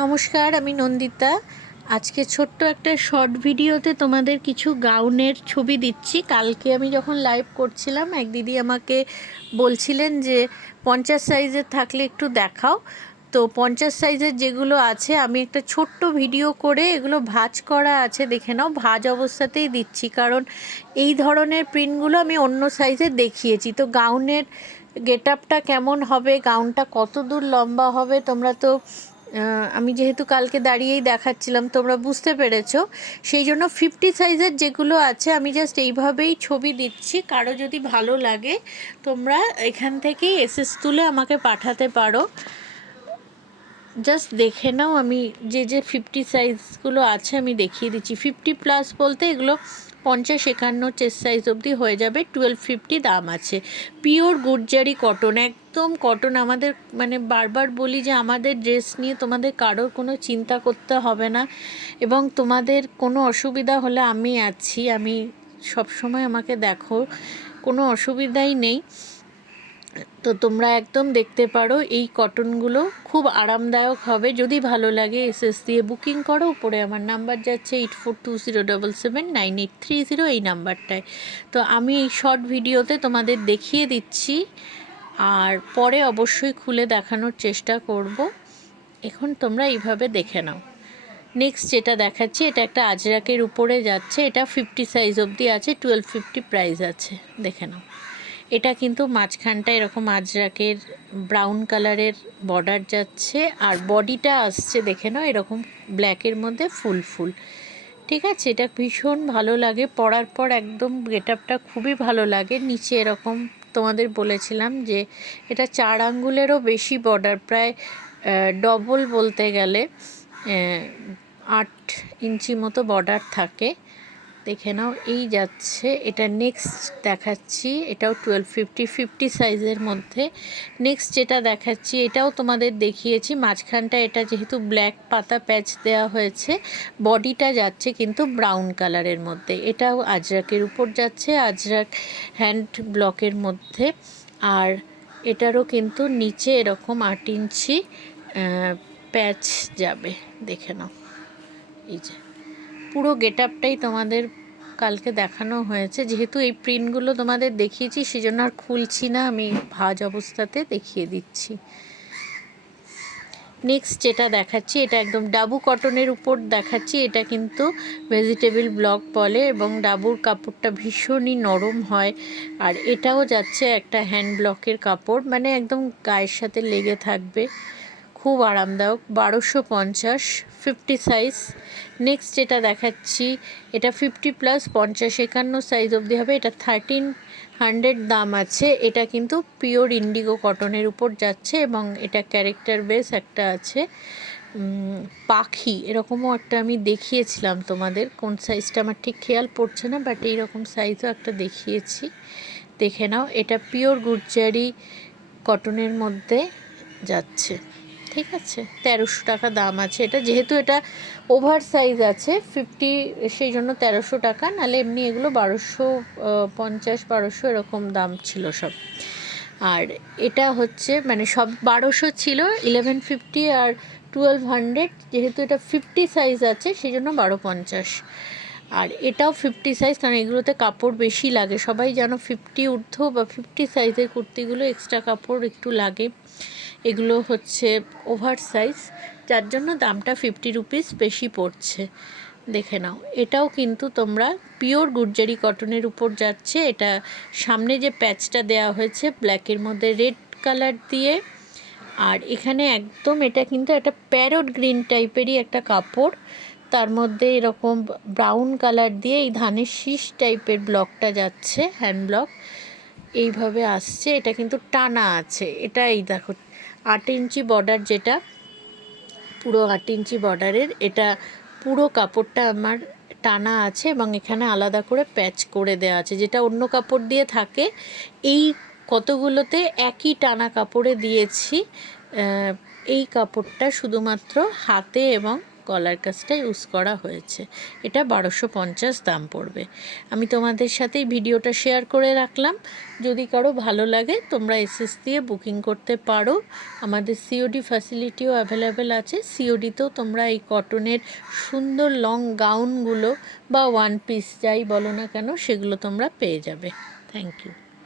নমস্কার, আমি নন্দিতা। আজকে ছোট্ট একটা শর্ট ভিডিওতে তোমাদের কিছু গাউনের ছবি দিচ্ছি। কালকে আমি যখন লাইভ করছিলাম, এক দিদি আমাকে বলছিলেন যে 50 সাইজের থাকলে একটু দেখাও। তো 50 সাইজের যেগুলো আছে আমি একটা ছোট্ট ভিডিও করে এগুলো ভাঁজ করা আছে, দেখে নাও। ভাঁজ অবস্থাতেই দিচ্ছি, কারণ এই ধরনের প্রিন্টগুলো আমি অন্য সাইজে দেখিয়েছি। তো গাউনের গেট আপটা কেমন হবে, গাউনটা কত দূর লম্বা হবে, তোমরা তো আমি যেহেতু কালকে দাঁড়িয়েই দেখাচ্ছিলাম, তোমরা বুঝতে পেরেছো। সেই জন্য 50 সাইজের যেগুলো আছে আমি জাস্ট এইভাবেই ছবি দিচ্ছি। কারো যদি ভালো লাগে তোমরা এখান থেকেই এসএস তুলে আমাকে পাঠাতে পারো। জাস্ট দেখে নাও, আমি যে 50 সাইজগুলো আছে আমি দেখিয়ে দিচ্ছি। 50+ বলতে এগুলো 50, 51 চেস্ট সাইজ অবধি হয়ে যাবে। 1250 দাম আছে। পিওর গুর্জারি কটন, একদম কটন। আমাদের মানে বারবার বলি যে আমাদের ড্রেস নিয়ে তোমাদের কারোর কোনো চিন্তা করতে হবে না, এবং তোমাদের কোনো অসুবিধা হলে আমি আছি। আমি সবসময়, আমাকে দেখো, কোনো অসুবিধাই নেই। তো তোমরা একদম দেখতে পারো, এই কটনগুলো খুব আরামদায়ক হবে। যদি ভালো লাগে এসএস দিয়ে বুকিং করো। উপরে আমার নাম্বার যাচ্ছে 8420779830, এই নাম্বারটায়। তো আমি এই শর্ট ভিডিওতে তোমাদের দেখিয়ে দিচ্ছি, আর পরে অবশ্যই খুলে দেখানোর চেষ্টা করব। এখন তোমরা এইভাবে দেখে নাও। নেক্সট যেটা দেখাচ্ছি, এটা একটা আজরাকের উপরে যাচ্ছে। এটা 50 সাইজ অবধি আছে, 1250 প্রাইস আছে। দেখে নাও। এটা কিন্তু মাঝখানটা এরকম আজরাকের ব্রাউন কালারের বর্ডার যাচ্ছে, আর বডিটা আসছে দেখে নাও এরকম ব্ল্যাকের মধ্যে ফুল ফুল। ঠিক আছে, এটা ভীষণ ভালো লাগে পরার পর, একদম গেট আপটা খুবই ভালো লাগে। নিচে এরকম তোমাদের বলেছিলাম যে এটা 4 আঙ্গুলেরও বেশি বর্ডার, প্রায় ডবল বলতে গেলে 8 ইঞ্চি মতো বর্ডার থাকে। দেখে নাও, এই যাচ্ছে। এটা নেক্সট দেখাচ্ছি, এটাও 1250 সাইজের মধ্যে। নেক্সট যেটা দেখাচ্ছি, এটাও তোমাদের দেখিয়েছি। মাঝখানটা এটা যেহেতু ব্ল্যাক পাতা প্যাচ দেওয়া হয়েছে, বডিটা যাচ্ছে কিন্তু ব্রাউন কালারের মধ্যে। এটাও আজরাকের উপর যাচ্ছে, আজরাক হ্যান্ড ব্লকের মধ্যে। আর এটারও কিন্তু নিচে এরকম 8 ইঞ্চি প্যাচ যাবে। দেখে নাও, এই যে পুরো গেট আপটাই তোমাদের কালকে দেখানো হয়েছে। যেহেতু এই প্রিন্টগুলো তোমাদের দেখিয়েছি, সেজন্য আর খুলছি না, আমি ভাঁজ অবস্থাতে দেখিয়ে দিচ্ছি। নেক্সট যেটা দেখাচ্ছি, এটা একদম ডাবু কটনের উপর দেখাচ্ছি। এটা কিন্তু ভেজিটেবল ব্লক বলে, এবং ডাবুর কাপড়টা ভীষণই নরম হয়। আর এটাও যাচ্ছে একটা হ্যান্ড ব্লকের কাপড়, মানে একদম গায়ের সাথে লেগে থাকবে, খুব আরামদায়ক। 1250, 50 সাইজ। নেক্সট যেটা দেখাচ্ছি, এটা 50+, 50, 51 সাইজ অবধি হবে। এটা 1300 দাম আছে। এটা কিন্তু পিওর ইন্ডিগো কটনের উপর যাচ্ছে, এবং এটা ক্যারেক্টার বেস একটা আছে, পাখি এরকমও একটা আমি দেখিয়েছিলাম তোমাদের। কোন সাইজটা আমার ঠিক খেয়াল পড়ছে না, বাট এইরকম সাইজও একটা দেখিয়েছি। দেখে নাও, এটা পিওর গুর্জারি কটনের মধ্যে যাচ্ছে। ঠিক আছে, 1300 টাকা দাম আছে। এটা যেহেতু এটা ওভার সাইজ আছে 50, সেই জন্য 1300 টাকা। নাহলে এমনি এগুলো 1250, 1200 এরকম দাম ছিল সব। আর এটা হচ্ছে মানে সব 1200 ছিল, 1150 আর 1200। যেহেতু এটা 50 সাইজ আছে সেই জন্য 1250। আর এটাও 50 সাইজ, কারণ এগুলোতে কাপড় বেশি লাগে। সবাই জানো 50 ঊর্ধ্ব বা 50 সাইজের কুর্তিগুলো এক্সট্রা কাপড় একটু লাগে। এগুলো হচ্ছে ওভার সাইজ, যার জন্য দামটা 50 রুপিস বেশি পড়ছে। দেখে নাও, এটাও কিন্তু তোমরা পিওর গুর্জারি কটনের উপর যাচ্ছে। এটা সামনে যে প্যাচটা দেওয়া হয়েছে ব্ল্যাকের মধ্যে রেড কালার দিয়ে, আর এখানে একদম এটা কিন্তু একটা প্যারট গ্রিন টাইপেরই একটা কাপড়, তার মধ্যে এরকম ব্রাউন কালার দিয়ে এই ধানের শীষ টাইপের ব্লকটা যাচ্ছে, হ্যান্ড ব্লক এইভাবে আসছে। এটা কিন্তু টানা আছে। এটা এই দেখো 8 ইঞ্চি বর্ডার, যেটা পুরো 8 ইঞ্চি বর্ডারের। এটা পুরো কাপড়টা আমার টানা আছে, এবং এখানে আলাদা করে প্যাচ করে দেওয়া আছে, যেটা অন্য কাপড় দিয়ে থাকে। এই কতগুলোতে একই টানা কাপড়ে দিয়েছি। এই কাপড়টা শুধুমাত্র হাতে এবং গলার কাজটা ইউজ করা হয়েছে। এটা 1250 দাম পড়বে। আমি তোমাদের সাথেই ভিডিওটা শেয়ার করে রাখলাম। যদি কারো ভালো লাগে তোমরা এসএস দিয়ে বুকিং করতে পারো। আমাদের সিওডি ফ্যাসিলিটিও অ্যাভেলেবেল আছে। সিওডিতেও তোমরা এই কটনের সুন্দর লং গাউনগুলো বা ওয়ান পিস যাই বলো না কেন সেগুলো তোমরা পেয়ে যাবে। Thank you.